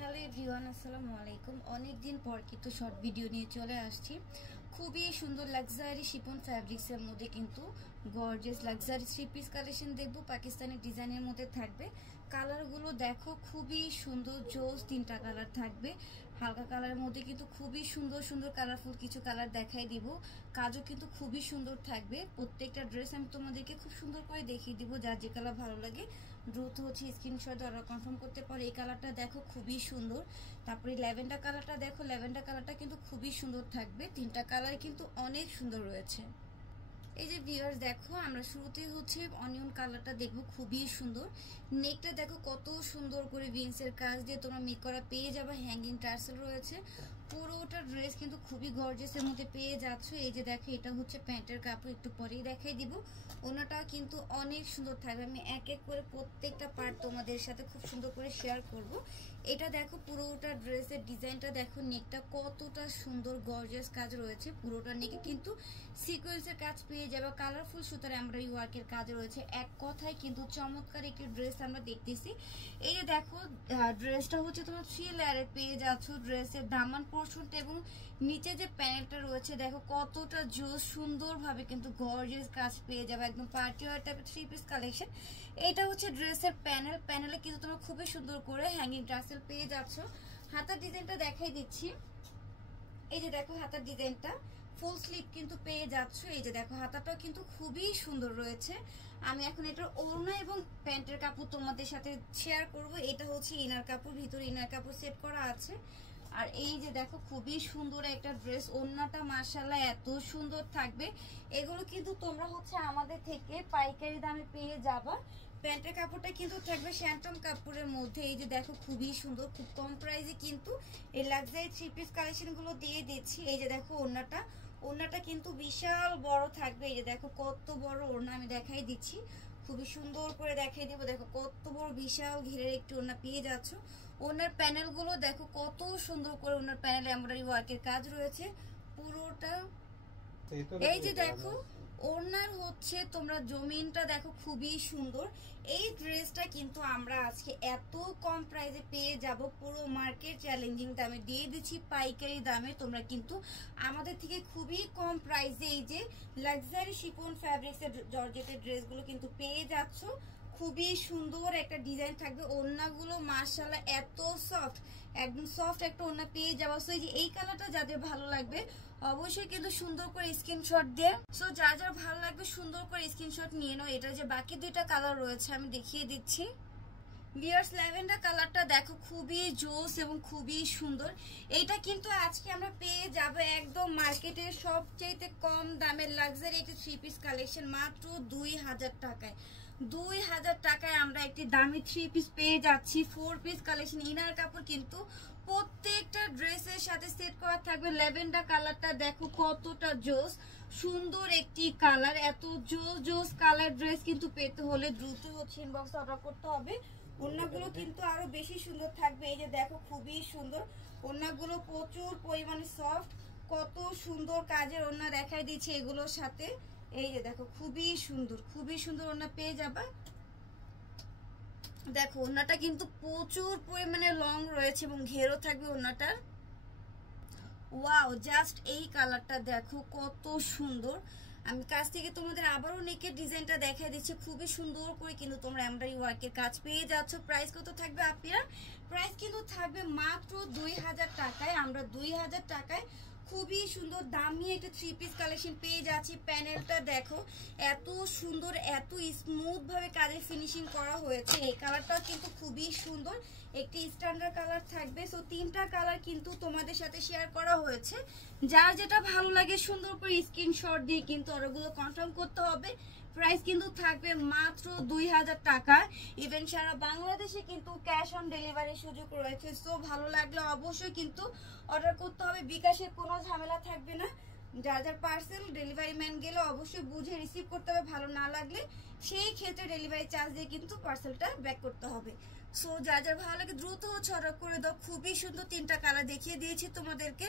Hello everyone, আসসালামু আলাইকুম। অনেকদিন পর কিন্তু শর্ট ভিডিও নিয়ে চলে আসছি। খুবই সুন্দর লাক্সারি শিফন ফ্যাব্রিক্সের মধ্যে কিন্তু gorgeous luxury three piece collection দেখবো। পাকিস্তানি ডিজাইনের মধ্যে থাকবে। কালারগুলো দেখো খুবই সুন্দর, জোস তিনটা কালার থাকবে। হালকা কালারের মধ্যে কিন্তু খুবই সুন্দর সুন্দর কালারফুল কিছু কালার দেখাই দিব। কাজও কিন্তু খুবই সুন্দর থাকবে। প্রত্যেকটা ড্রেস আমি তোমাদেরকে খুব সুন্দর করে দেখিয়ে দিব। যার যে কালার ভালো লাগে দ্রুত স্ক্রিনশট দ্বারা কনফার্ম করতে পারো। এই কালারটা দেখো খুবই সুন্দর। তারপরে ল্যাভেন্ডার কালারটা দেখো, ল্যাভেন্ডার কালারটা কিন্তু খুবই সুন্দর থাকবে। তিনটা কালার কিন্তু অনেক সুন্দর রয়েছে। এই যে ভিউয়ার্স দেখো, আমরা শুরুতেই অনিয়ন কালারটা দেখবো, খুবই সুন্দর। নেকটা দেখো কত সুন্দর করে ভিন্সের কাজ দিয়ে তোমরা মেক করা পেয়ে যাবে। হ্যাঙ্গিং টার্সেল রয়েছে। পুরোটা ড্রেস কিন্তু খুবই গর্জিয়াসের মধ্যে পেয়ে যাচ্ছ। এই যে দেখো, এটা প্যান্টের কাপড়, একটু পরেই দেখাই দিব। ওনাটাও কিন্তু অনেক সুন্দর থাকবে। আমি এক এক করে প্রত্যেকটা পার্ট তোমাদের সাথে খুব সুন্দর করে শেয়ার করব। এটা দেখো পুরোটা ড্রেসের ডিজাইনটা দেখো, নেকটা কতটা সুন্দর গর্জিয়াস কাজ রয়েছে। পুরোটা নেকে কিন্তু সিকোয়েন্সের কাজ পেয়ে যাবে। কালারফুল সুতার এমব্রয়ডারি ওয়ার্কের কাজ রয়েছে। এক কথায় কিন্তু চমৎকার একটি ড্রেস আমরা দেখতেছি। এই যে দেখো, ড্রেসটা তোমার 3 লেয়ারে পেয়ে যাচ্ছ। ড্রেসের দামান পোর্শনটা এবং নিচে যে প্যানেলটা রয়েছে দেখো কতটা জোস, সুন্দরভাবে কিন্তু গর্জিয়াস কাজ পেয়ে যাবে। একদম পার্টি ওয়্যার টাইপের থ্রি পিস কালেকশন। এটা ড্রেসের প্যানেলে কিন্তু তোমরা খুবই সুন্দর করে হ্যাঙ্গিং টার্সেল পেয়ে যাচ্ছ। হাতার ডিজাইনটা দেখাই দিচ্ছি। এই যে দেখো, হাতার ডিজাইনটা ফুল স্লিভ কিন্তু পেয়ে যাচ্ছ। এই যে দেখো, হাতাটাও কিন্তু খুবই সুন্দর রয়েছে। আমি এখন এটার ওড়না এবং প্যান্টের কাপড় তোমাদের সাথে শেয়ার করব। এটা ইনার কাপড়, ভিতরে ইনার কাপড় সেট করা আছে। আর এই যে দেখো, খুবই সুন্দর একটা ড্রেস। ওড়নাটা মাশাআল্লাহ এত সুন্দর থাকবে। এগুলো কিন্তু তোমরা আমাদের থেকে পাইকারি দামে পেয়ে যাবা। প্যান্টের কাপড়টা কিন্তু থাকবে শ্যান্টন কাপড়ের মধ্যে। এই যে দেখো, খুবই সুন্দর, খুব কম প্রাইসে কিন্তু এই লাক্সারি থ্রি পিস কালেকশন গুলো দিয়ে দিচ্ছি। এই যে দেখো, ওড়নাটা কিন্তু বিশাল বড় থাকবে। এই যে দেখো কত বড় ওড়না, আমি দেখাই দিচ্ছি, খুবই সুন্দর করে দেখাই দিব। দেখো কত বড় বিশাল ঘেরের একটি ওড়না পেয়ে যাচ্ছ। ওড়নার প্যানেল গুলো দেখো কত সুন্দর করে ওড়নার প্যানেলে এমব্রয়ডারি ওয়ার্কের কাজ রয়েছে পুরোটা। এই যে দেখো, ওড়নার তোমরা জমিনটা দেখো খুবই সুন্দর। এই ড্রেসটা কিন্তু আমরা আজকে এত কম প্রাইসে পেয়ে যাব। পুরো মার্কেট চ্যালেঞ্জিং দামে দিয়ে দিচ্ছি, পাইকারি দামে। তোমরা কিন্তু আমাদের থেকে খুবই কম প্রাইসে এই যে লাক্সারি শিফন ফ্যাব্রিক্সের জর্জেটের ড্রেসগুলো কিন্তু পেয়ে যাচ্ছ। খুবই সুন্দর একটা ডিজাইন থাকবে। ওড়নাগুলো মাশাআল্লাহ এত সফট, একদম সফট একটা ওড়না পেয়ে যাওয়া। সো এই কালারটা যাদের ভালো লাগবে অবশ্যই কিন্তু সুন্দর করে স্ক্রিনশট দিয়ে, সো যার যার ভালো লাগবে সুন্দর করে স্ক্রিনশট নিয়ে নাও। এটা যে বাকি দুইটা কালার রয়েছে আমি দেখিয়ে দিচ্ছি। ভিউয়ার্স, ল্যাভেন্ডার কালারটা দেখো খুবই জোস এবং খুবই সুন্দর। এইটা কিন্তু আজকে আমরা পেয়ে যাব একদম মার্কেটের সবচেয়ে কম দামের লাক্সারি একটি থ্রি পিস কালেকশন, মাত্র 2000 টাকায়। 2000 টাকায় আমরা একটি দামি থ্রি পিস পেয়ে যাচ্ছি। 4 পিস কালেকশন, ইনার কাপড় কিন্তু প্রত্যেকটা ড্রেসের সাথে সেট করা থাকবে। ল্যাভেন্ডার কালারটা দেখো কতটা জোস, সুন্দর একটি কালার। এত জোস কালার ড্রেস কিন্তু পেতে হলে দ্রুত ইনবক্সে অর্ডার করতে হবে। ওড়নাগুলো কিন্তু আরো বেশি সুন্দর থাকবে। এই যে দেখো, খুবই সুন্দর ওড়নাগুলো, প্রচুর পরিমাণে সফট, কত সুন্দর কাজের ওড়না দেখাই দিচ্ছি এগুলোর সাথে। এই যে দেখো, খুবই সুন্দর ওড়না পেয়ে যাবা। দেখো, ওড়নাটা কিন্তু প্রচুর পরিমাণে লং রয়েছে এবং ঘেরও থাকবে ওড়নাটার। ওয়াও, জাস্ট এই কালারটা দেখো কত সুন্দর। আমি কাছ থেকে তোমাদের আবারও নেকের ডিজাইনটা দেখাই দিচ্ছি। খুবই সুন্দর করে কিন্তু তোমরা এমব্রয়ডারি ওয়ার্কের কাজ পেয়ে যাচ্ছ। প্রাইস কত থাকবে আপনারা? প্রাইস কিন্তু থাকবে মাত্র 2000 টাকায়। আমরা 2000 টাকায় খুবই সুন্দর দামি একটা থ্রি পিস কালেকশন পেয়ে যাচ্ছি। প্যানেলটা দেখো এত সুন্দর, এত স্মুথ ভাবে কাজের ফিনিশিং করা হয়েছে। এই কালারটা কিন্তু খুবই সুন্দর, একটি স্ট্যান্ডার্ড কালার থাকবে। সো তিনটা কালার কিন্তু তোমাদের সাথে শেয়ার করা হয়েছে। যার যেটা ভালো লাগে সুন্দর করে স্ক্রিনশট দিয়ে কিন্তু অর্ডারগুলো কনফার্ম করতে হবে। প্রাইস কিন্তু থাকবে মাত্র 2000 টাকা। ইভেন সারা বাংলাদেশে কিন্তু ক্যাশ অন ডেলিভারির সুযোগ রয়েছে। সো ভালো লাগলে অবশ্যই কিন্তু অর্ডার করতে হবে। বিকাশের কোনো ঝামেলা থাকবে না। যার পার্সেল ডেলিভারি ম্যান গেলে অবশ্যই বুঝে রিসিভ করতে হবে। ভালো না লাগলে সেই ক্ষেত্রে ডেলিভারি চার্জ দিয়ে কিন্তু পার্সেলটা ব্যাক করতে হবে। সো যার ভালো লাগে দ্রুত অর্ডার করে দাও। খুবই সুন্দর তিনটা কালার দেখিয়ে দিয়েছি তোমাদেরকে।